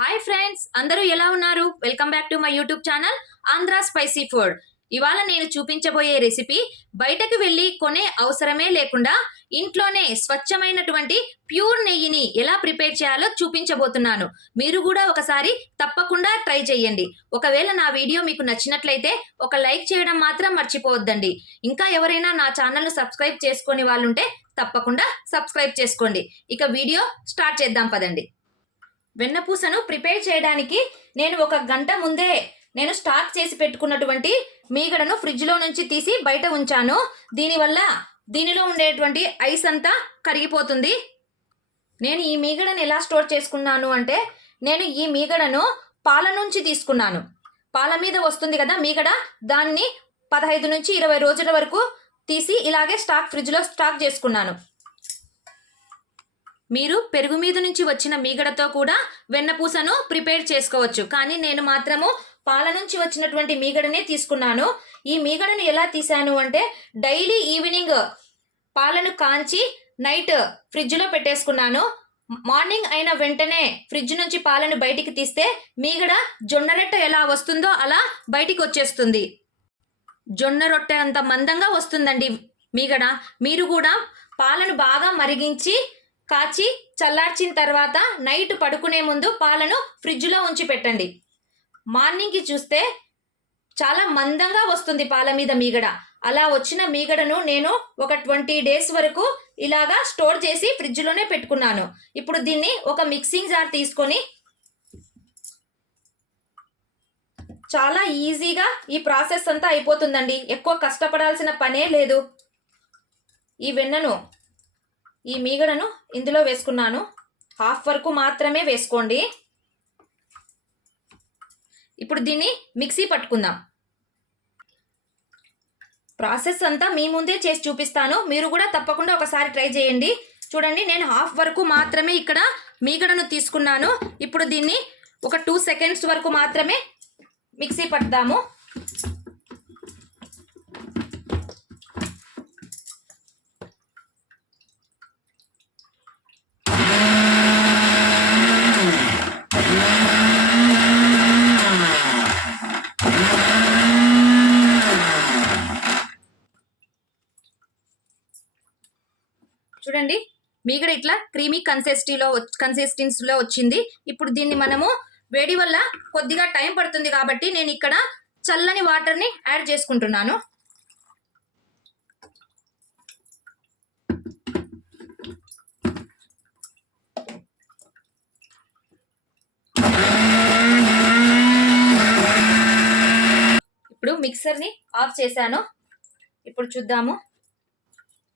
Hi friends అందరూ ఎలా ఉన్నారు? Welcome back to my YouTube channel Andhra spicy food ఇవాళ నేను చూపించబోయే రెసిపీ బయటకు వెళ్ళి కొనే అవసరమే లేకుండా ఇంట్లోనే స్వచ్ఛమైనటువంటి ప్యూర్ నెయ్యిని ఎలా ప్రిపేర్ చేయాలో చూపించబోతున్నాను. మీరు కూడా ఒకసారి తప్పకుండా ట్రై చేయండి. ఒకవేళ నా వీడియో మీకు నచ్చినట్లయితే ఒక లైక్ చేయడం మాత్రం మర్చిపోవద్దండి. ఇంకా ఎవరైనా నా ఛానల్ను సబ్స్క్రైబ్ చేసుకునే వాళ్ళుంటే తప్పకుండా సబ్స్క్రైబ్ చేసుకోండి. ఇక వీడియో స్టార్ట్ చేద్దాం పదండి. వెన్నపూసను ప్రిపేర్ చేయడానికి నేను ఒక గంట ముందే నేను స్టాక్ చేసి పెట్టుకున్నటువంటి మీగడను ఫ్రిడ్జ్లో నుంచి తీసి బయట ఉంచాను. దీనివల్ల దీనిలో ఉండేటువంటి ఐస్ అంతా కరిగిపోతుంది. నేను ఈ మీగడను ఎలా స్టోర్ చేసుకున్నాను అంటే నేను ఈ మీగడను పాల నుంచి తీసుకున్నాను. పాల మీద వస్తుంది కదా మీగడ దాన్ని పదహైదు నుంచి ఇరవై రోజుల వరకు తీసి ఇలాగే స్టాక్ ఫ్రిడ్జ్లో స్టాక్ చేసుకున్నాను. మీరు పెరుగు మీద నుంచి వచ్చిన మీగడతో కూడా వెన్నపూసను ప్రిపేర్ చేసుకోవచ్చు. కానీ నేను మాత్రము పాల నుంచి వచ్చినటువంటి మీగడనే తీసుకున్నాను. ఈ మీగడను ఎలా తీసాను అంటే డైలీ ఈవినింగ్ పాలను కాంచి నైట్ ఫ్రిడ్జ్లో పెట్టేసుకున్నాను. మార్నింగ్ అయిన వెంటనే ఫ్రిడ్జ్ నుంచి పాలను బయటికి తీస్తే మీగడ జొన్న రొట్టె ఎలా వస్తుందో అలా బయటికి వచ్చేస్తుంది. జొన్న రొట్టె అంత మందంగా వస్తుందండి మీగడ. మీరు కూడా పాలను బాగా మరిగించి కాచి చల్లార్చిన తర్వాత నైట్ పడుకునే ముందు పాలను ఫ్రిడ్జ్లో ఉంచి పెట్టండి. మార్నింగ్కి చూస్తే చాలా మందంగా వస్తుంది పాల మీద మీగడ. అలా వచ్చిన మీగడను నేను ఒక ట్వంటీ డేస్ వరకు ఇలాగా స్టోర్ చేసి ఫ్రిడ్జ్లోనే పెట్టుకున్నాను. ఇప్పుడు దీన్ని ఒక మిక్సింగ్ జార్ తీసుకొని చాలా ఈజీగా ఈ ప్రాసెస్ అంతా అయిపోతుందండి. ఎక్కువ కష్టపడాల్సిన పనే లేదు. ఈ వెన్నను ఈ మీగడను ఇందులో వేసుకున్నాను. హాఫ్ వరకు మాత్రమే వేసుకోండి. ఇప్పుడు దీన్ని మిక్సీ పట్టుకుందాం. ప్రాసెస్ అంతా మీ ముందే చేసి చూపిస్తాను. మీరు కూడా తప్పకుండా ఒకసారి ట్రై చేయండి. చూడండి నేను హాఫ్ వరకు మాత్రమే ఇక్కడ మీగడను తీసుకున్నాను. ఇప్పుడు దీన్ని ఒక టూ సెకండ్స్ వరకు మాత్రమే మిక్సీ పడదాము చూడండి మీగడ ఇట్లా క్రీమీ కన్సిస్టీలో కన్సిస్టెన్సీలో వచ్చింది. ఇప్పుడు దీన్ని మనము వేడి వల్ల కొద్దిగా టైం పడుతుంది కాబట్టి నేను ఇక్కడ చల్లని వాటర్ని యాడ్ చేసుకుంటున్నాను. ఇప్పుడు మిక్సర్ని ఆఫ్ చేశాను. ఇప్పుడు చూద్దాము.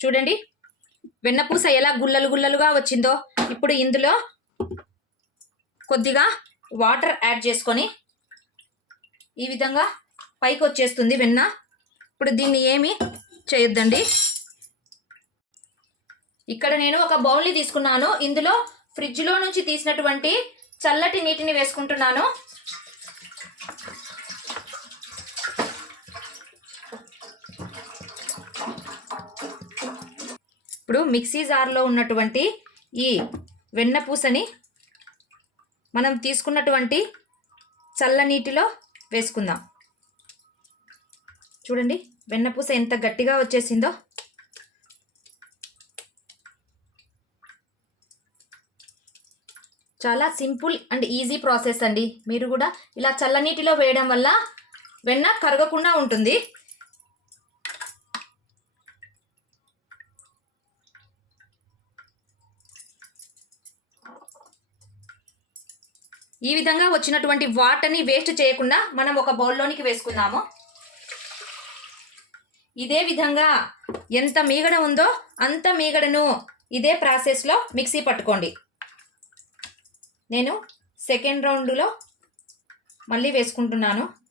చూడండి వెన్నపూస ఎలా గుల్లలు గుల్లలుగా వచ్చిందో ఇప్పుడు ఇందులో కొద్దిగా వాటర్ యాడ్ చేసుకొని ఈ విధంగా పైకి వచ్చేస్తుంది వెన్న. ఇప్పుడు దీన్ని ఏమి చేయొద్దండి. ఇక్కడ నేను ఒక బౌల్ని తీసుకున్నాను. ఇందులో ఫ్రిడ్జ్లో నుంచి తీసినటువంటి చల్లటి నీటిని వేసుకుంటున్నాను. ఇప్పుడు మిక్సీ జార్లో ఉన్నటువంటి ఈ వెన్నపూసని మనం తీసుకున్నటువంటి చల్లనీటిలో వేసుకుందాం. చూడండి వెన్నపూస ఎంత గట్టిగా వచ్చేసిందో. చాలా సింపుల్ అండ్ ఈజీ ప్రాసెస్ అండి. మీరు కూడా ఇలా చల్లనీటిలో వేయడం వల్ల వెన్న కరగకుండా ఉంటుంది. ఈ విధంగా వచ్చినటువంటి వాటర్ని వేస్ట్ చేయకుండా మనం ఒక బౌల్లోనికి వేసుకుందాము. ఇదే విధంగా ఎంత మీగడ ఉందో అంత మీగడను ఇదే ప్రాసెస్లో మిక్సీ పట్టుకోండి. నేను సెకండ్ రౌండ్లో మళ్ళీ వేసుకుంటున్నాను.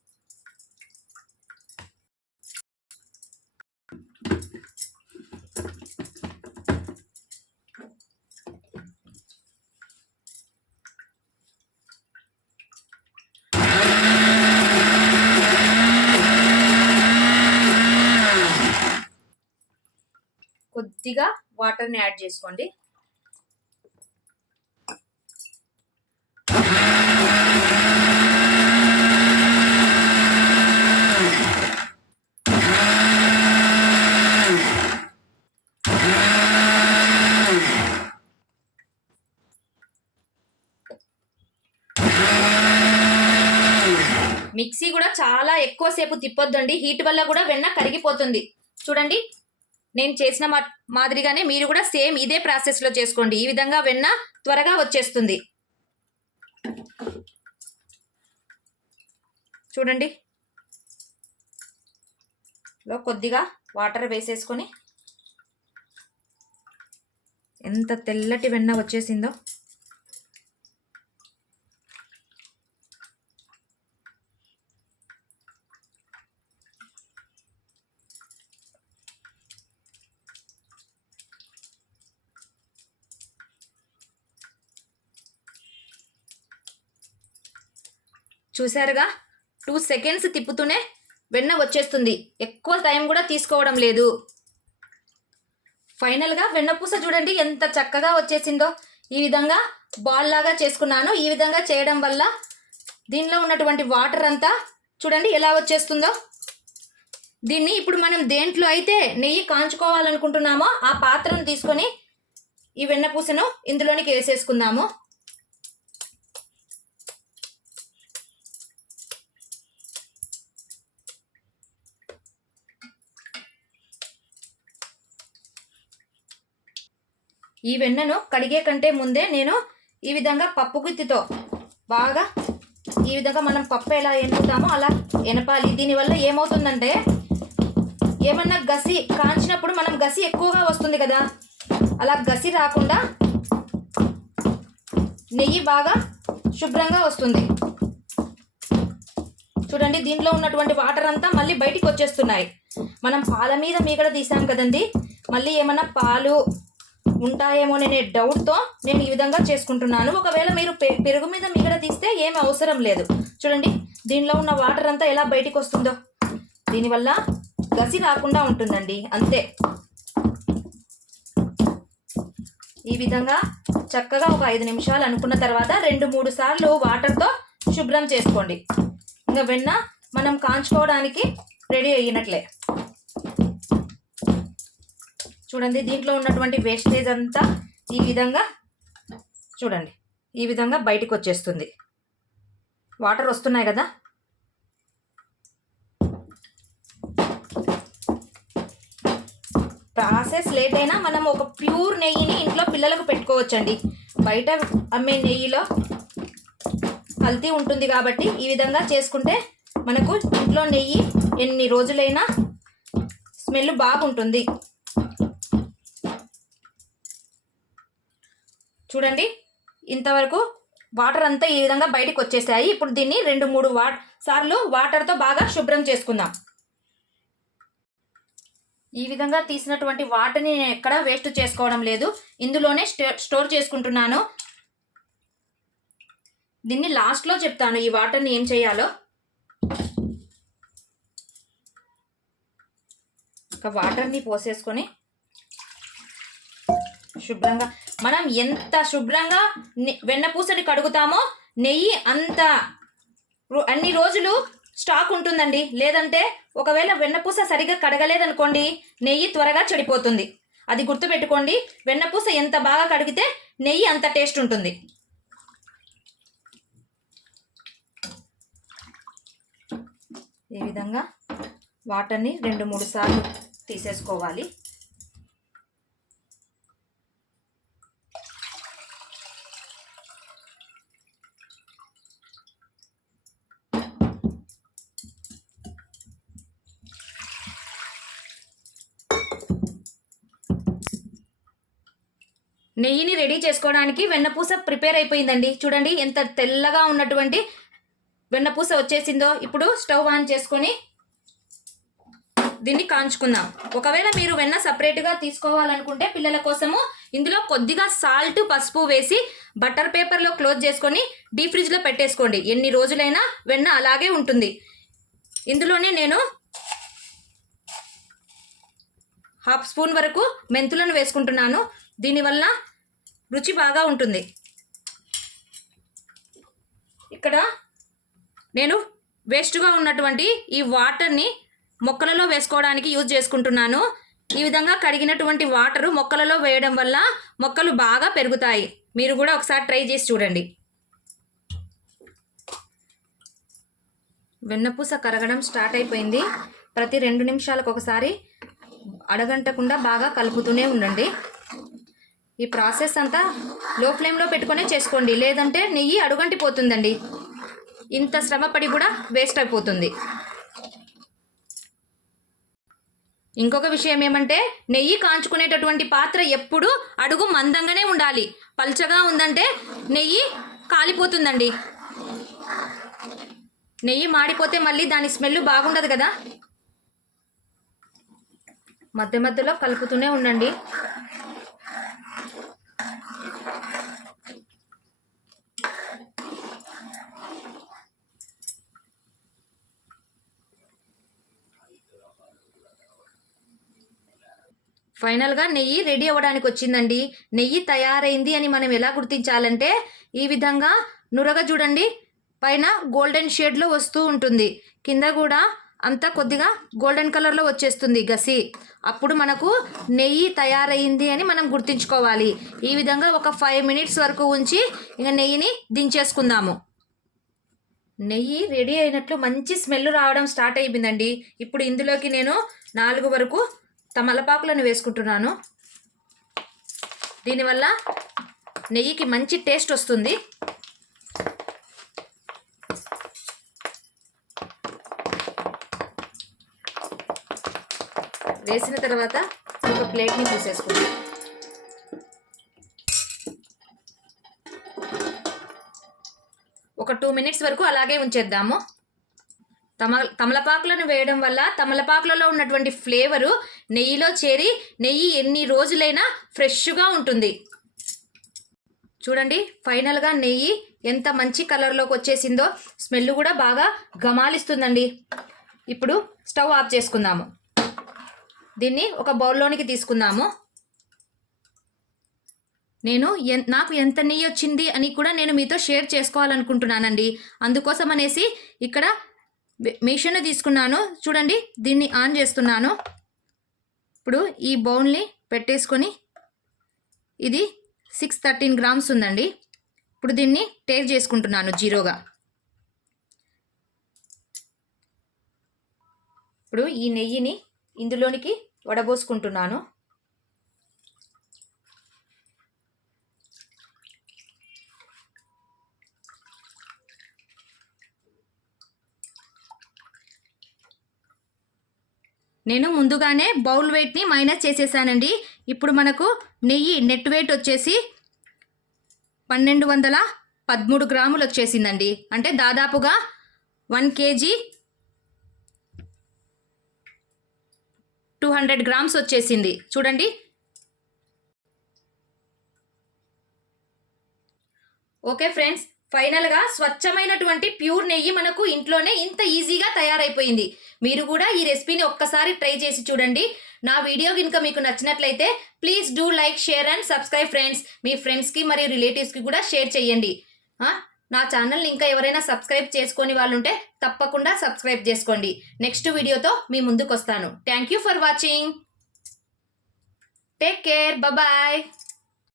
కొద్దిగా వాటర్ని యాడ్ చేసుకోండి. మిక్సీ కూడా చాలా ఎక్కువసేపు తిప్పొద్దండి. హీట్ వల్ల కూడా వెన్న కరిగిపోతుంది. చూడండి నేను చేసిన మా మాదిరిగానే మీరు కూడా సేమ్ ఇదే ప్రాసెస్లో చేసుకోండి. ఈ విధంగా వెన్న త్వరగా వచ్చేస్తుంది. చూడండి. లో కొద్దిగా వాటర్ వేసేసుకొని ఎంత తెల్లటి వెన్న వచ్చేసిందో. చూసారుగా టూ సెకండ్స్ తిప్పుతూనే వెన్న వచ్చేస్తుంది. ఎక్కువ టైం కూడా తీసుకోవడం లేదు. ఫైనల్గా వెన్నపూస చూడండి ఎంత చక్కగా వచ్చేసిందో. ఈ విధంగా బాల్ లాగా చేసుకున్నాను. ఈ విధంగా చేయడం వల్ల దీనిలో ఉన్నటువంటి వాటర్ అంతా చూడండి ఎలా వచ్చేస్తుందో. దీన్ని ఇప్పుడు మనం దేంట్లో అయితే నెయ్యి కాంచుకోవాలనుకుంటున్నామో ఆ పాత్రను తీసుకొని ఈ వెన్నపూసను ఇందులోనికి వేసేసుకుందాము. ఈ వెన్నను కడిగే కంటే ముందే నేను ఈ విధంగా పప్పు గుత్తితో బాగా ఈ విధంగా మనం పప్పు ఎలా ఎనుపుతామో అలా ఎనపాలి. దీనివల్ల ఏమవుతుందంటే ఏమన్నా గసి కాంచినప్పుడు మనం గసి ఎక్కువగా వస్తుంది కదా. అలా గసి రాకుండా నెయ్యి బాగా శుభ్రంగా వస్తుంది. చూడండి దీంట్లో ఉన్నటువంటి వాటర్ అంతా మళ్ళీ బయటికి వచ్చేస్తున్నాయి. మనం పాల మీద మీగడ తీసాం కదండి. మళ్ళీ ఏమన్నా పాలు ఉంటాయేమోననే డౌట్తో నేను ఈ విధంగా చేసుకుంటున్నాను. ఒకవేళ మీరు పె- పెరుగు మీద మిగడ తీస్తే ఏమి అవసరం లేదు. చూడండి దీనిలో ఉన్న వాటర్ అంతా ఎలా బయటికి వస్తుందో దీనివల్ల గసి రాకుండా ఉంటుందండి అంతే. ఈ విధంగా చక్కగా ఒక ఐదు నిమిషాలు అనుకున్న తర్వాత రెండు మూడు సార్లు వాటర్తో శుభ్రం చేసుకోండి. ఇంకా వెన్న మనం కాంచుకోవడానికి రెడీ అయినట్లే. చూడండి దీంట్లో ఉన్నటువంటి వేస్టేజ్ అంతా ఈ విధంగా చూడండి ఈ విధంగా బయటికి వచ్చేస్తుంది. వాటర్ వస్తున్నాయి కదా? ప్రాసెస్ లేట్ అయినా మనం ఒక ప్యూర్ నెయ్యిని ఇంట్లో పిల్లలకు పెట్టుకోవచ్చండి. బయట అమ్మే నెయ్యిలో కల్తీ ఉంటుంది కాబట్టి ఈ విధంగా చేసుకుంటే మనకు ఇంట్లో నెయ్యి ఎన్ని రోజులైనా స్మెల్ బాగుంటుంది. చూడండి. ఇంతవరకు వాటర్ అంతా ఈ విధంగా బయటకు వచ్చేసాయి. ఇప్పుడు దీన్ని రెండు మూడు వా సార్లు వాటర్తో బాగా శుభ్రం చేసుకుందాం. ఈ విధంగా తీసినటువంటి వాటర్ని నేను ఎక్కడా వేస్ట్ చేసుకోవడం లేదు. ఇందులోనే స్టోర్ చేసుకుంటున్నాను. దీన్ని లాస్ట్లో చెప్తాను ఈ వాటర్ని ఏం చేయాలో. ఒక వాటర్ని పోసేసుకొని శుభ్రంగా మనం ఎంత శుభ్రంగా నె- వెన్నపూసని కడుగుతామో నెయ్యి అంత రో- అన్ని రోజులు స్టాక్ ఉంటుందండి. లేదంటే ఒకవేళ వెన్నపూస సరిగ్గా కడగలేదనుకోండి నెయ్యి త్వరగా చెడిపోతుంది. అది గుర్తుపెట్టుకోండి వెన్నపూస ఎంత బాగా కడిగితే నెయ్యి అంత టేస్ట్ ఉంటుంది. ఈ విధంగా వాటర్ని రెండు మూడు సార్లు తీసేసుకోవాలి. నెయ్యిని రెడీ చేసుకోవడానికి వెన్నపూస ప్రిపేర్ అయిపోయిందండి. చూడండి ఎంత తెల్లగా ఉన్నటువంటి వెన్నపూస వచ్చేసిందో. ఇప్పుడు స్టవ్ ఆన్ చేసుకొని దీన్ని కాంచుకుందాం. ఒకవేళ మీరు వెన్న సపరేట్గా తీసుకోవాలనుకుంటే పిల్లల కోసము ఇందులో కొద్దిగా సాల్ట్ పసుపు వేసి బటర్ పేపర్లో క్లోజ్ చేసుకొని డీ ఫ్రిడ్జ్లో పెట్టేసుకోండి. ఎన్ని రోజులైనా వెన్న అలాగే ఉంటుంది. ఇందులోనే నేను హాఫ్ స్పూన్ వరకు మెంతులను వేసుకుంటున్నాను. దీనివల్ల రుచి బాగా ఉంటుంది. ఇక్కడ నేను వేస్ట్గా ఉన్నటువంటి ఈ వాటర్ని మొక్కలలో వేసుకోవడానికి యూజ్ చేసుకుంటున్నాను. ఈ విధంగా కడిగినటువంటి వాటరు మొక్కలలో వేయడం వల్ల మొక్కలు బాగా పెరుగుతాయి. మీరు కూడా ఒకసారి ట్రై చేసి చూడండి. వెన్నపూస కరగడం స్టార్ట్ అయిపోయింది. ప్రతి రెండు నిమిషాలకు ఒకసారి అడగంటకుండా బాగా కలుపుతూనే ఉండండి. ఈ ప్రాసెస్ అంతా లో ఫ్లేమ్లో పెట్టుకునే చేసుకోండి. లేదంటే నెయ్యి అడుగంటిపోతుందండి ఇంత శ్రమపడి కూడా వేస్ట్ అయిపోతుంది. ఇంకొక విషయం ఏమంటే నెయ్యి కాంచుకునేటటువంటి పాత్ర ఎప్పుడు అడుగు మందంగానే ఉండాలి. పల్చగా ఉందంటే నెయ్యి కాలిపోతుందండి. నెయ్యి మాడిపోతే మళ్ళీ దాని స్మెల్ బాగుండదు కదా? మధ్య మధ్యలో కలుపుతూనే ఉండండి. ఫైనల్గా నెయ్యి రెడీ అవ్వడానికి వచ్చిందండి. నెయ్యి తయారైంది అని మనం ఎలా గుర్తించాలంటే ఈ విధంగా నురగ చూడండి. పైన గోల్డెన్ షేడ్లో వస్తూ ఉంటుంది. కింద కూడా అంతా కొద్దిగా గోల్డెన్ కలర్లో వచ్చేస్తుంది గసి. అప్పుడు మనకు నెయ్యి తయారైంది అని మనం గుర్తించుకోవాలి. ఈ విధంగా ఒక ఫైవ్ మినిట్స్ వరకు ఉంచి ఇంకా నెయ్యిని దించేసుకుందాము. నెయ్యి రెడీ అయినట్లు మంచి స్మెల్ రావడం స్టార్ట్ అయిపోయిందండి. ఇప్పుడు ఇందులోకి నేను నాలుగు వరకు తమలపాకులను వేసుకుంటున్నాను. దీనివల్ల నెయ్యికి మంచి టేస్ట్ వస్తుంది. వేసిన తర్వాత ఒక ప్లేట్ని తీసేసుకుంటాం ఒక టూ మినిట్స్ వరకు అలాగే ఉంచేద్దాము. తమ తమలపాకులను వేయడం వల్ల తమలపాకులలో ఉన్నటువంటి ఫ్లేవరు నెయ్యిలో చేరి నెయ్యి ఎన్ని రోజులైనా ఫ్రెష్గా ఉంటుంది. చూడండి ఫైనల్గా నెయ్యి ఎంత మంచి కలర్లోకి వచ్చేసిందో స్మెల్ కూడా బాగా గమాలిస్తుందండి. ఇప్పుడు స్టవ్ ఆఫ్ చేసుకుందాము. దీన్ని ఒక బౌల్లోనికి తీసుకుందాము. నేను ఎన్ నాకు ఎంత నెయ్యి వచ్చింది అని కూడా నేను మీతో షేర్ చేసుకోవాలనుకుంటున్నానండి. అందుకోసం అనేసి ఇక్కడ మిషన్ తీసుకున్నాను. చూడండి దీన్ని ఆన్ చేస్తున్నాను. ఇప్పుడు ఈ బౌల్ని పెట్టేసుకొని ఇది సిక్స్ థర్టీన్ గ్రామ్స్ ఉందండి. ఇప్పుడు దీన్ని టేస్ట్ చేసుకుంటున్నాను జీరోగా. ఇప్పుడు ఈ నెయ్యిని ఇందులోనికి వడబోసుకుంటున్నాను. నేను ముందుగానే బౌల్ వెయిట్ని మైనస్ చేసేసానండి. ఇప్పుడు మనకు నెయ్యి నెట్ వెయిట్ వచ్చేసి పన్నెండు వందల పదమూడు గ్రాములు వచ్చేసిందండి. అంటే దాదాపుగా one KG two hundred grams వచ్చేసింది. చూడండి. ఓకే ఫ్రెండ్స్ ఫైనల్గా స్వచ్ఛమైనటువంటి ప్యూర్ నెయ్యి మనకు ఇంట్లోనే ఇంత ఈజీగా తయారైపోయింది. మీరు కూడా ఈ రెసిపీని ఒక్కసారి ట్రై చేసి చూడండి. నా వీడియో కనుక మీకు నచ్చినట్లయితే please do like share and subscribe friends. మీ ఫ్రెండ్స్కి మరియు రిలేటివ్స్కి కూడా షేర్ చేయండి. నా ఛానల్ని ఇంకా ఎవరైనా సబ్స్క్రైబ్ చేసుకొని వాళ్ళు ఉంటే తప్పకుండా సబ్స్క్రైబ్ చేసుకోండి. నెక్స్ట్ వీడియోతో మీ ముందుకు వస్తాను thank you for watching. Take care. Bye